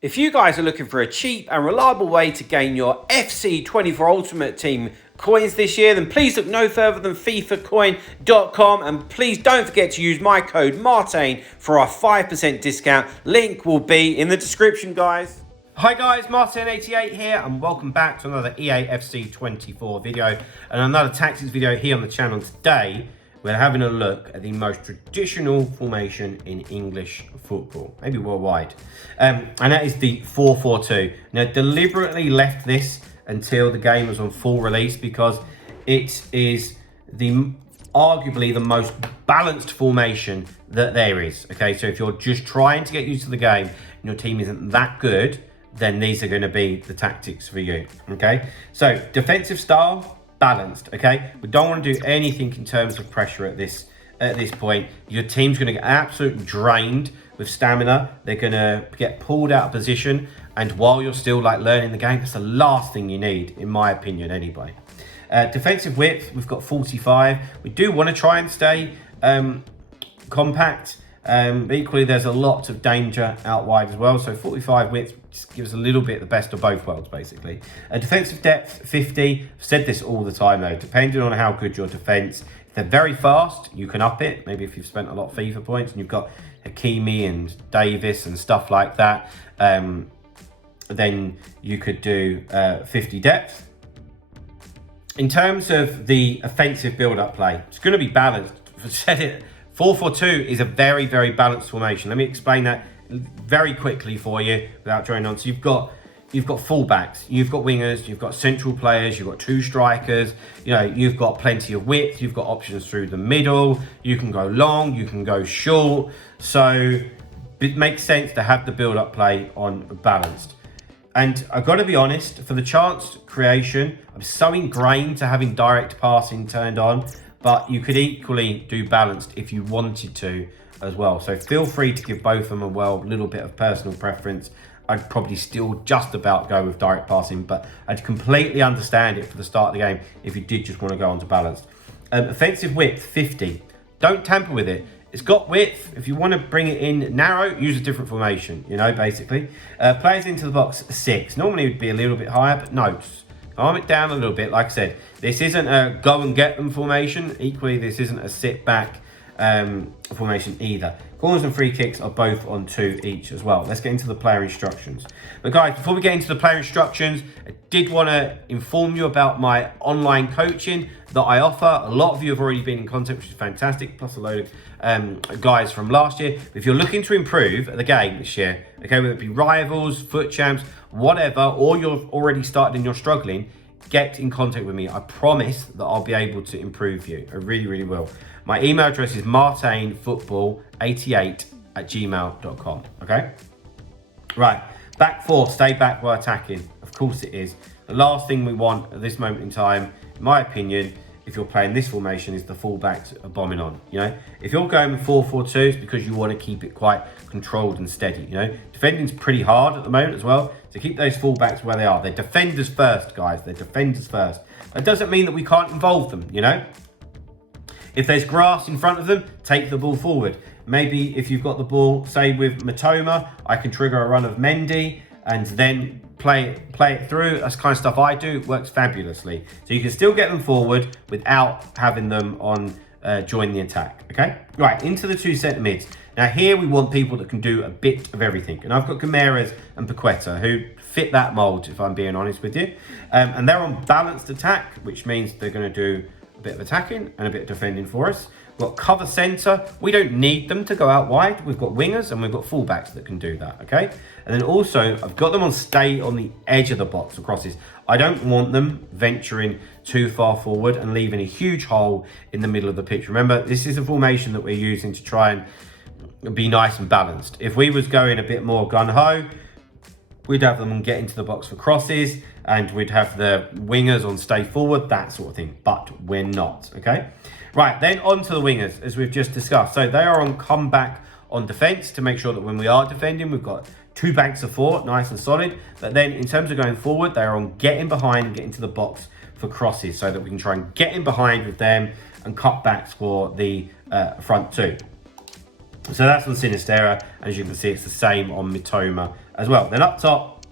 If you guys are looking for a cheap and reliable way to gain your FC 24 Ultimate Team coins this year, then please look no further than FIFAcoin.com, and please don't forget to use my code MARTIN for our 5% discount. Link will be in the description, guys. Hi guys, Martin88 here, and welcome back to another Eafc 24 video and another tactics video here on the channel. Today we're having a look at the most traditional formation in English football, maybe worldwide, and that is the 4-4-2. Now, deliberately left this until the game was on full release because it is arguably the most balanced formation that there is. Okay, so if you're just trying to get used to the game and your team isn't that good, then these are going to be the tactics for you. Okay, so defensive style, balanced. Okay, we don't want to do anything in terms of pressure at this point. Your team's going to get absolutely drained with stamina. They're going to get pulled out of position, and while you're still learning the game, that's the last thing you need, in my opinion anyway. Defensive width, we've got 45. We do want to try and stay compact, but equally there's a lot of danger out wide as well, so 45 width just gives a little bit the best of both worlds, basically. Defensive depth, 50. I've said this all the time though, depending on how good your defense. If they're very fast, you can up it. Maybe if you've spent a lot of FIFA points and you've got Hakimi and Davis and stuff like that, then you could do 50 depth. In terms of the offensive build-up play, it's going to be balanced. I've said it, 4-4-2 is a very, very balanced formation. Let me explain that very quickly for you without drawing on. So you've got fullbacks, you've got wingers, you've got central players, you've got two strikers, you've got plenty of width, you've got options through the middle, you can go long, you can go short. So it makes sense to have the build-up play on balanced. And I've got to be honest, for the chance creation, I'm so ingrained to having direct passing turned on, but you could equally do balanced if you wanted to as well. So feel free to give both of them a little bit of personal preference. I'd probably still just about go with direct passing, but I'd completely understand it for the start of the game if you did just want to go on to balanced. Offensive width, 50. Don't tamper with it. It's got width. If you want to bring it in narrow, use a different formation, basically. Players into the box, 6. Normally it would be a little bit higher, but no, just arm it down a little bit. Like I said, this isn't a go and get them formation. Equally, this isn't a sit back formation either. Corners and free kicks are both on 2 each as well. Let's get into the player instructions. But guys, before we get into the player instructions, I did want to inform you about my online coaching that I offer. A lot of you have already been in contact, which is fantastic, plus a load of guys from last year. If you're looking to improve at the game this year, okay, whether it be rivals, foot champs, whatever, or you've already started and you're struggling, get in contact with me. I promise that I'll be able to improve you. I really, really will. My email address is martinfootball88@gmail.com. Okay? Right. Back four, stay back while attacking. Of course it is. The last thing we want at this moment in time, in my opinion, if you're playing this formation, is the fullbacks are bombing on. If you're going with 4-4-2, it's because you want to keep it quite controlled and steady. Defending's pretty hard at the moment as well. So keep those fullbacks where they are. They're defenders first, guys. They're defenders first. That doesn't mean that we can't involve them, If there's grass in front of them, take the ball forward. Maybe if you've got the ball, say with Matoma, I can trigger a run of Mendy and then play it through. That's the kind of stuff I do. It works fabulously. So you can still get them forward without having them on join the attack. Okay? Right, into the 2 centre mids. Now here we want people that can do a bit of everything. And I've got Guimaraes and Paqueta who fit that mould, if I'm being honest with you. And they're on balanced attack, which means they're going to do a bit of attacking and a bit of defending for us. We've got cover centre. We don't need them to go out wide. We've got wingers and we've got fullbacks that can do that, okay? And then also, I've got them on stay on the edge of the box for crosses. I don't want them venturing too far forward and leaving a huge hole in the middle of the pitch. Remember, this is a formation that we're using to try and be nice and balanced. If we was going a bit more gun-ho, we'd have them get into the box for crosses and we'd have the wingers on stay forward, that sort of thing. But we're not, okay? Right, then on to the wingers, as we've just discussed. So they are on comeback on defence to make sure that when we are defending, we've got 2 banks of 4, nice and solid. But then in terms of going forward, they are on getting behind and getting to the box for crosses so that we can try and get in behind with them and cut backs for the front 2. So that's on Sinistera. As you can see, it's the same on Mitoma as well. Then up top,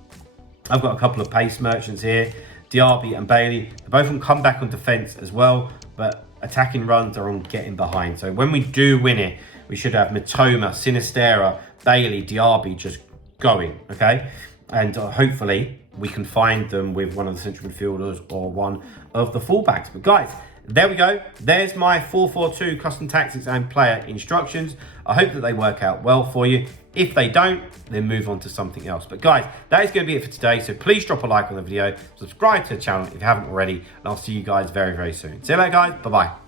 I've got a couple of pace merchants here, Diaby and Bailey. They're both on comeback on defense as well, but attacking runs are on getting behind. So when we do win it, we should have Mitoma, Sinistera, Bailey, Diaby just going, okay? And hopefully we can find them with one of the central midfielders or one of the fullbacks. But guys, there we go. There's my 4-4-2 custom tactics and player instructions. I hope that they work out well for you. If they don't, then move on to something else. But guys, that is going to be it for today. So please drop a like on the video, subscribe to the channel if you haven't already, and I'll see you guys very, very soon. See you later, guys. Bye-bye.